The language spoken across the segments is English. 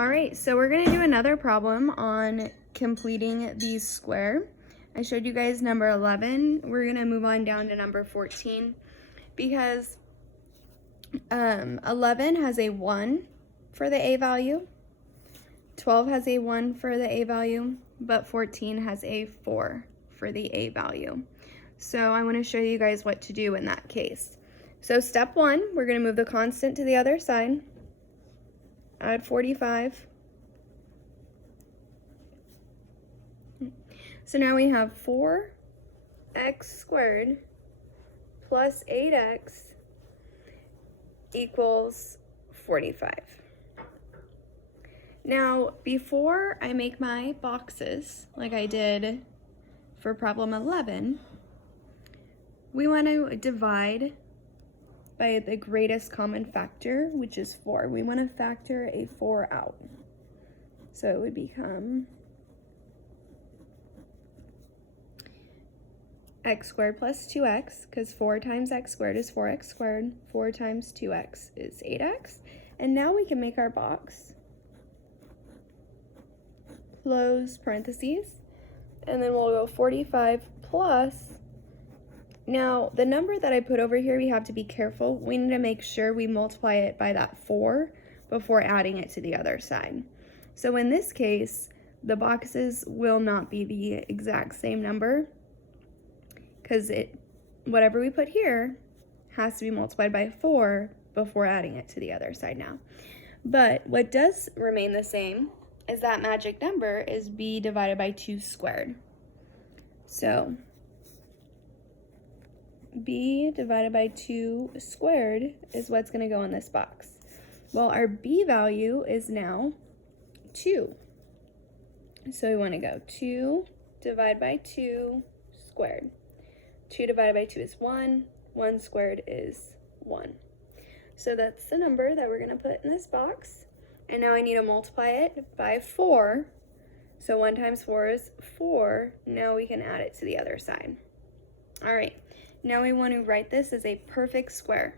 All right, so we're gonna do another problem on completing the square. I showed you guys number 11. We're gonna move on down to number 14 because 11 has a 1 for the a value, 12 has a 1 for the a value, but 14 has a 4 for the a value. So I want to show you guys what to do in that case. So step 1, we're gonna move the constant to the other side. Add 45. So now we have 4x squared plus 8x equals 45. Now, before I make my boxes, like I did for problem 11, we want to divide by the greatest common factor, which is 4. We want to factor a 4 out. So it would become x squared plus 2x, because 4 times x squared is 4x squared. 4 times 2x is 8x. And now we can make our box. Close parentheses. And then we'll go 45 plus. Now, the number that I put over here, we have to be careful. We need to make sure we multiply it by that 4 before adding it to the other side. So in this case, the boxes will not be the exact same number because whatever we put here has to be multiplied by 4 before adding it to the other side now. But what does remain the same is that magic number is b divided by 2 squared. So b divided by 2 squared is what's going to go in this box. Well, our b value is now 2. So we want to go 2 divided by 2 squared. 2 divided by 2 is 1. 1 squared is 1. So that's the number that we're going to put in this box. And now I need to multiply it by 4. So 1 times 4 is 4. Now we can add it to the other side. All right. Now we want to write this as a perfect square.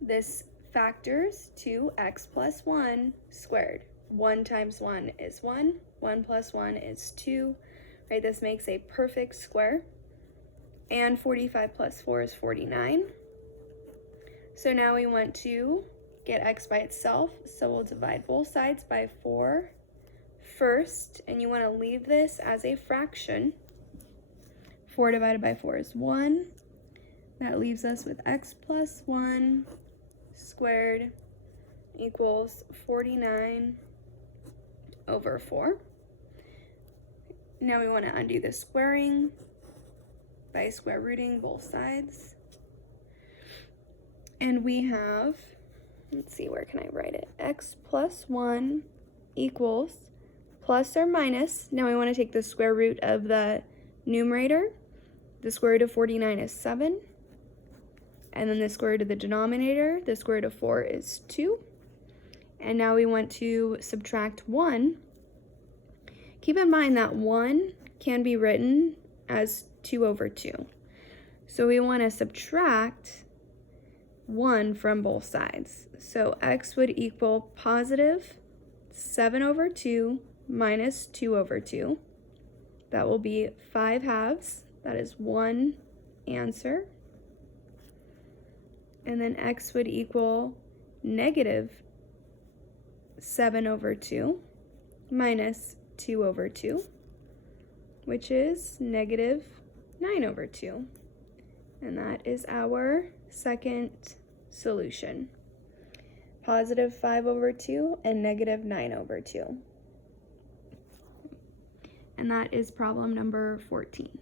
This factors to x plus 1 squared. 1 times 1 is 1. 1 plus 1 is 2. Right, this makes a perfect square. And 45 plus 4 is 49. So now we want to get x by itself. So we'll divide both sides by 4 first. And you want to leave this as a fraction. 4 divided by 4 is 1. That leaves us with x plus 1 squared equals 49 over 4. Now we want to undo the squaring by square rooting both sides. And we have, let's see, where can I write it? X plus 1 equals plus or minus. Now we want to take the square root of the numerator. The square root of 49 is 7. And then the square root of the denominator, the square root of 4 is 2. And now we want to subtract 1. Keep in mind that 1 can be written as 2 over 2. So we want to subtract 1 from both sides. So x would equal positive 7 over 2 minus 2 over 2. That will be 5 halves. That is 1 answer. And then x would equal negative 7 over 2 minus 2 over 2, which is negative 9 over 2. And that is our second solution. Positive 5 over 2 and negative 9 over 2. And that is problem number 14.